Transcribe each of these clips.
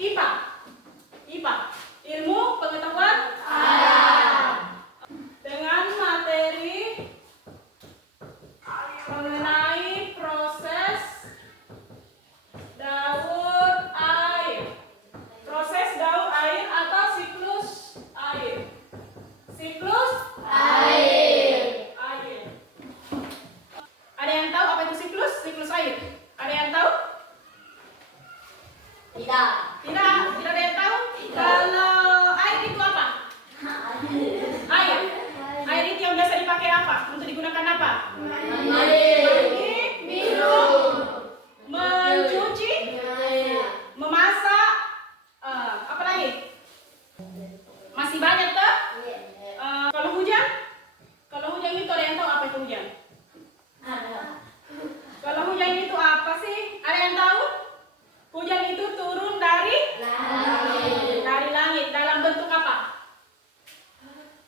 IPA. IPA, ilmu pengetahuan alam. Dengan materi mengenai proses daur air. Proses daur air atau siklus air. Siklus air. Air. Ada yang tahu apa itu siklus? Siklus air. Ada yang tahu? Tidak. Tidak ada yang tahu? Kalau air itu apa? Air. Air itu yang biasa dipakai apa? Untuk digunakan apa? Mandi, minum, mencuci, memasak, apa lagi? Masih banyak tuh. Kalau hujan? Kalau hujan itu ada yang tahu apa itu hujan? Kalau hujan itu apa sih? Ada yang tahu? Hujan itu turun dari langit. Dalam bentuk apa?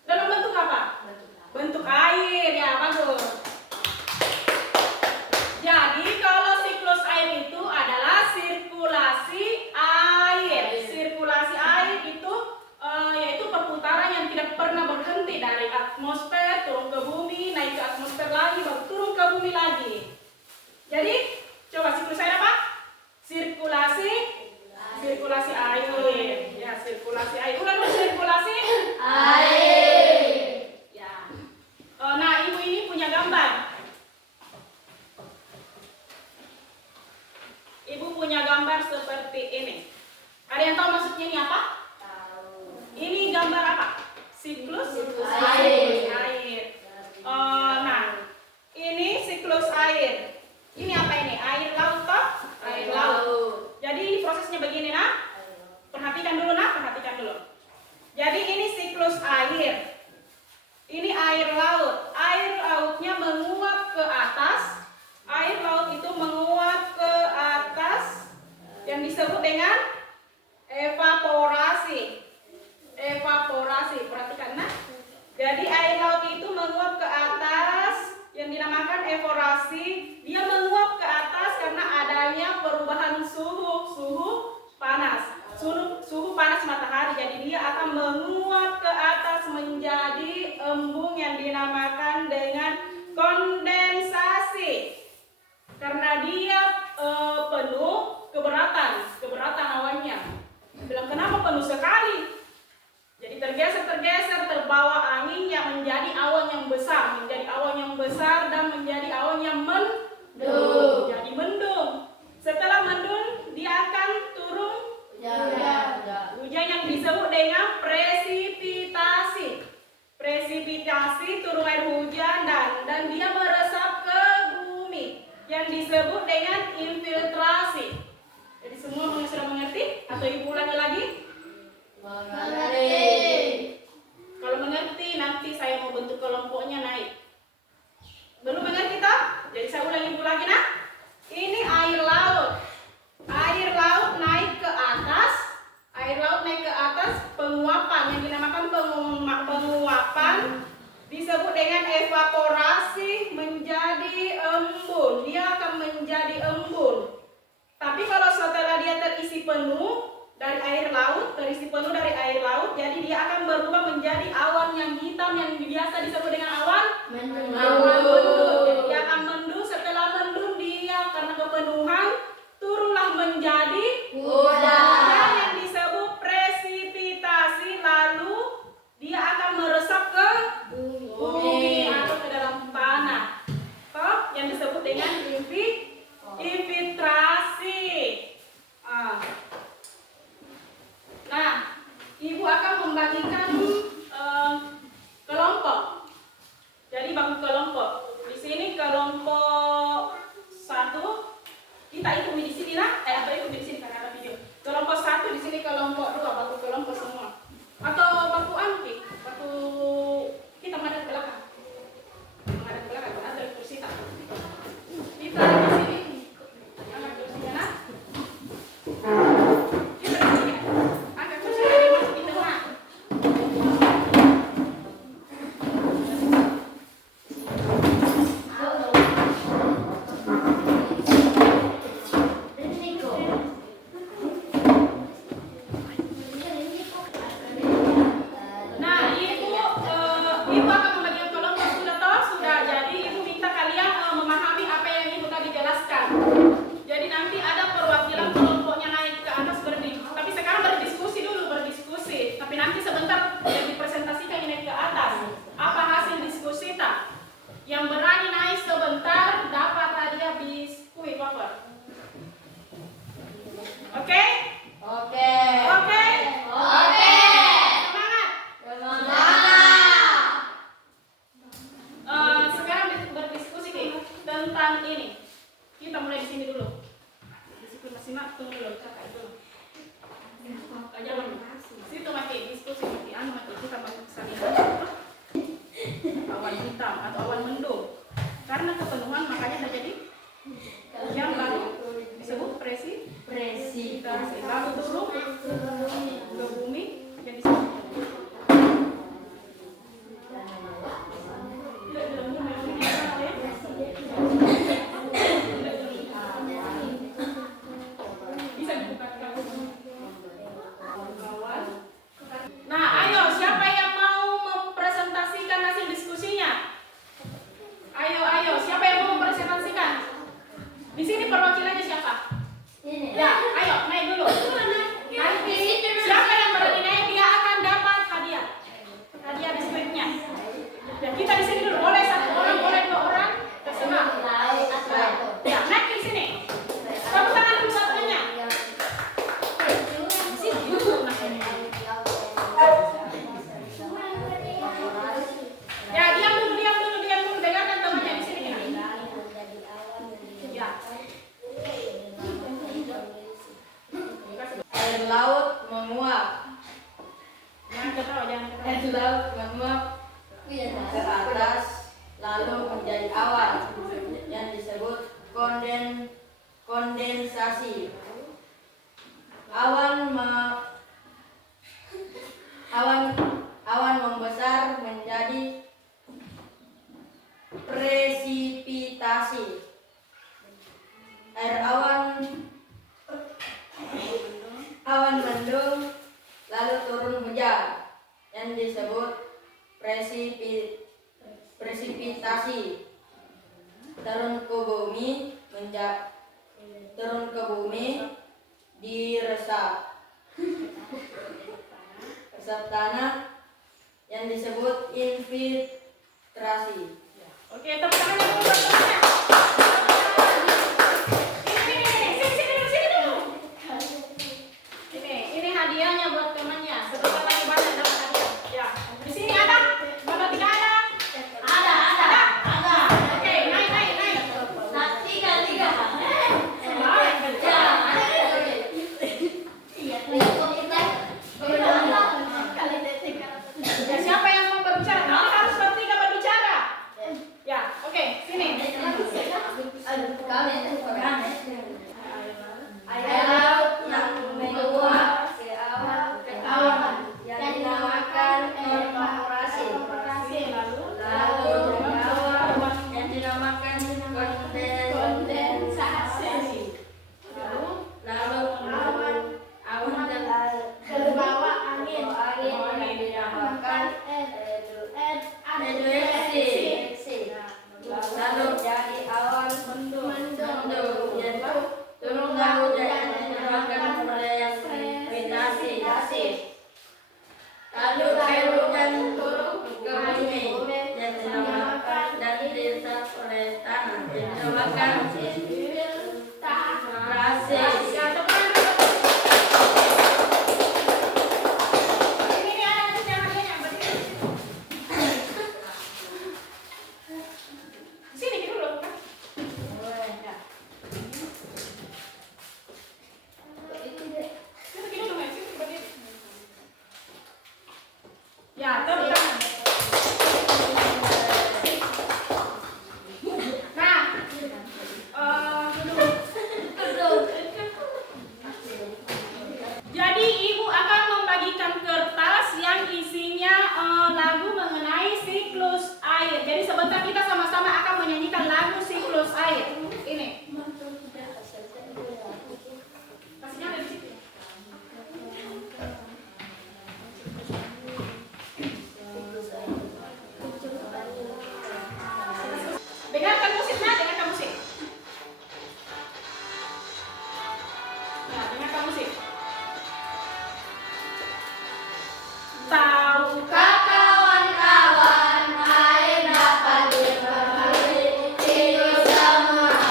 Dalam bentuk apa? Bentuk air, ya bagus. Jadi kalau siklus air itu adalah sirkulasi air. Sirkulasi air itu yaitu perputaran yang tidak pernah berhenti dari atmosfer turun ke bumi, naik ke atmosfer lagi, baru turun ke bumi lagi. Jadi coba siklus air apa? Sirkulasi air. Ya, sirkulasi air. Ulang dulu, sirkulasi Air. ya. Nah, ibu ini punya gambar. Ibu punya gambar seperti ini. Ada yang tahu maksudnya ini apa? Ini gambar apa? Siklus Air. Nah, ini siklus air. Ini apa ini? Air laut toh? Air laut. Jadi prosesnya begini nah. Perhatikan dulu nah, perhatikan dulu. Jadi ini siklus air. Ini air laut. Air lautnya menguap ke atas. Air laut itu menguap ke atas yang disebut dengan evaporasi. Evaporasi, perhatikan nah. Jadi air laut itu menguap ke atas yang dinamakan evaporasi. Dia menguap ke atas karena adanya perubahan suhu panas. Suhu panas matahari. Jadi dia akan menguap ke atas menjadi embung yang dinamakan dengan kondensasi. Karena dia penuh keberatan awannya. Bilang kenapa penuh sekali? Jadi tergeser terbawa anginnya menjadi awan yang besar, dan menjadi awan yang mendung. Jadi mendung. Setelah mendung dia akan turun hujan yang disebut dengan presipitasi. Presipitasi turun air hujan dan dia meresap ke bumi yang disebut dengan infiltrasi. Jadi semua sudah mengerti? Atau ibu ulangi lagi? Mengerti. Kalau mengerti nanti saya mau bentuk kelompoknya naik. Belum mengerti toh? Jadi saya ulangi ibu lagi nah. Ini air laut. Air laut naik ke atas. Air laut naik ke atas, penguapan yang dinamakan penguapan disebut dengan evaporasi menjadi embun. Dia akan menjadi embun. Tapi kalau setelah dia terisi penuh dari air laut, jadi dia akan berubah menjadi awan yang hitam yang biasa disebut dengan awan mendung. Jadi dia akan mendung. Setelah mendung dia karena kepenuhan turunlah menjadi hujan yang disebut presipitasi, lalu dia akan meresap ke bumi atau ke dalam tanah. Yang disebut dengan infiltrasi. Nah, ibu akan membagikan kelompok. Situ mati diskusi mati mati kita masuk saling awan hitam atau awan mendung. Karena kepenuhan makanya terjadi yang lalu disebut presipitasi. Lalu turun ke bumi jadi disebut bisa dibuka. Nah, ayo siapa yang mau mempresentasikan hasil diskusinya? Ayo, siapa yang mau mempresentasikan? Di sini perwakilannya siapa? Ya, ayo naik dulu. Nanti siapa yang berani naik dia akan dapat hadiah. Hadiah biskuitnya. Ya, kita di sini dulu. Boleh satu orang, boleh dua orang, terserah. Ya, naik di sini. Tepuk tangan dulu satunya. Di sini dulu naiknya. Ya, diam dulu. Dengarkan temannya di sini. Ya. Air laut menguap. Jangan ketawa. Air laut menguap ke atas lalu menjadi awan yang disebut kondensasi. Awan membesar menjadi presipitasi. Awan mendung lalu turun hujan yang disebut presipitasi. Turun ke bumi diresap tanah yang disebut infiltrasi. Oke, tepuk tangan dulu buat temannya. Sini dulu. Ini hadiahnya buat temannya. Sebentar lagi banyak dapat hadiah. Ya, di sini ada? Kalau tidak ada? Ada. Oke, naik. Ya, siapa yang mau berbicara? Kamu harus bertiga berbicara. Ya, oke, sini. Air laut yang menguap ke awan yang dinamakan evaporasi. Lalu awan yang dinamakan kondensasi. Lalu awan terbawa angin yang dinamakan adveksi. Lalu jadi awan mendung yang turun laut yang dinamakan presipitasi. Lalu air hujan turun ke bumi yang dinamakan dan diresap oleh tanah yang dinamakan infiltrasi. Ini ada hadiahnya berdiri. Sini dulu. Ya. Sini dulu, sini berdiri. Ya, tepuk tangan. Nah, jadi ibu akan membagikan kertas yang isinya lagu mengenai siklus air. Jadi sebentar kita sama-sama akan menyanyikan lagu siklus air. Ini. Kasihnya ada di situ. Dengarkan musiknya, dengarkan musik. Ya, dengarkan musik. Tahukah kawan-kawan air dapat diperbarui hidup semua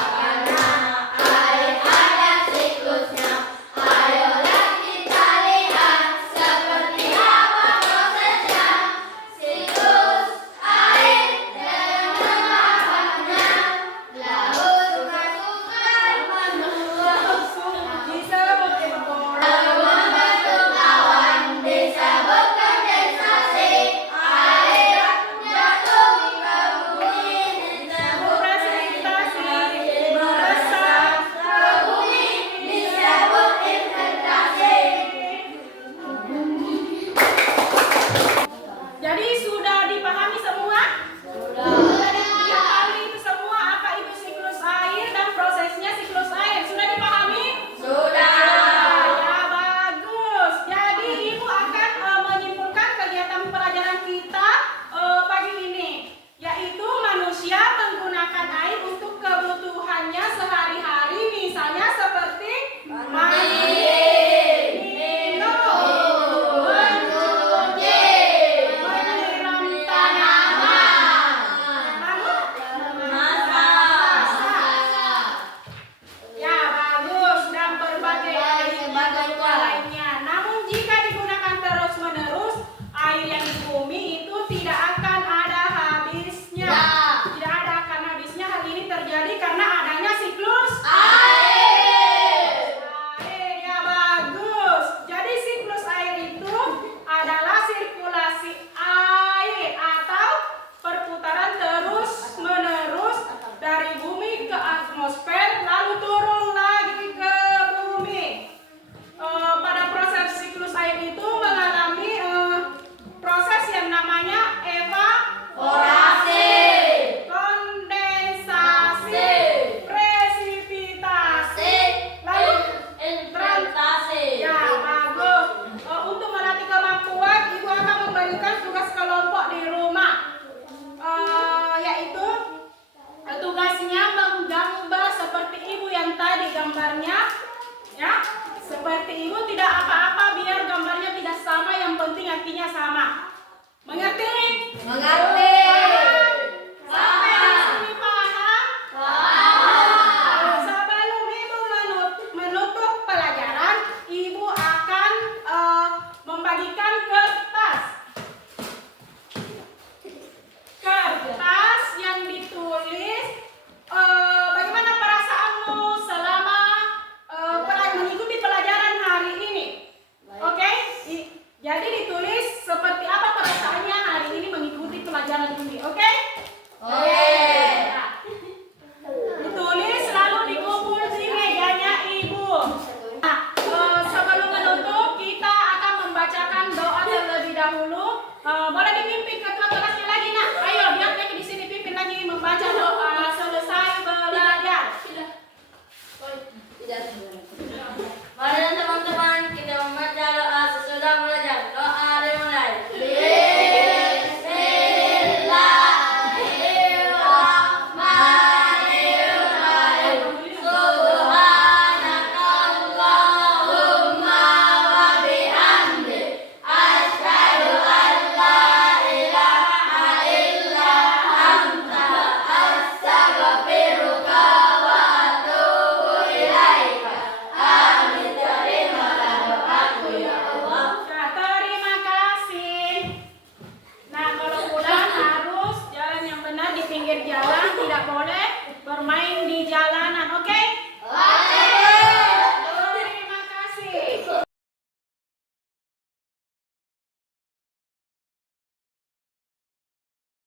Jadi ditulis seperti apa perasaannya hari ini mengikuti pelajaran ini, oke? Oke. Nah, ditulis lalu dikumpul di mejanya ibu. Nah, sebelum menutup kita akan membacakan doa terlebih dahulu. Boleh dipimpin ketua kelasnya lagi nak. Ayo biar Teki di sini pimpin lagi membaca doa selesai belajar. Mari teman-teman kita membaca doa sesudah belajar. Doa dimulai. Bismillahirrahmanirrahim. Subhanakallahumma wa bihamdik. Asyhadu an la ilaha illa anta. Astaghfiruka wa atubu ilaika. Amin. Terimalah doaku ya Allah. Nah, terima kasih. Nah, kalau pulang harus jalan yang benar di pinggir jalan, tidak boleh bermain di jalan.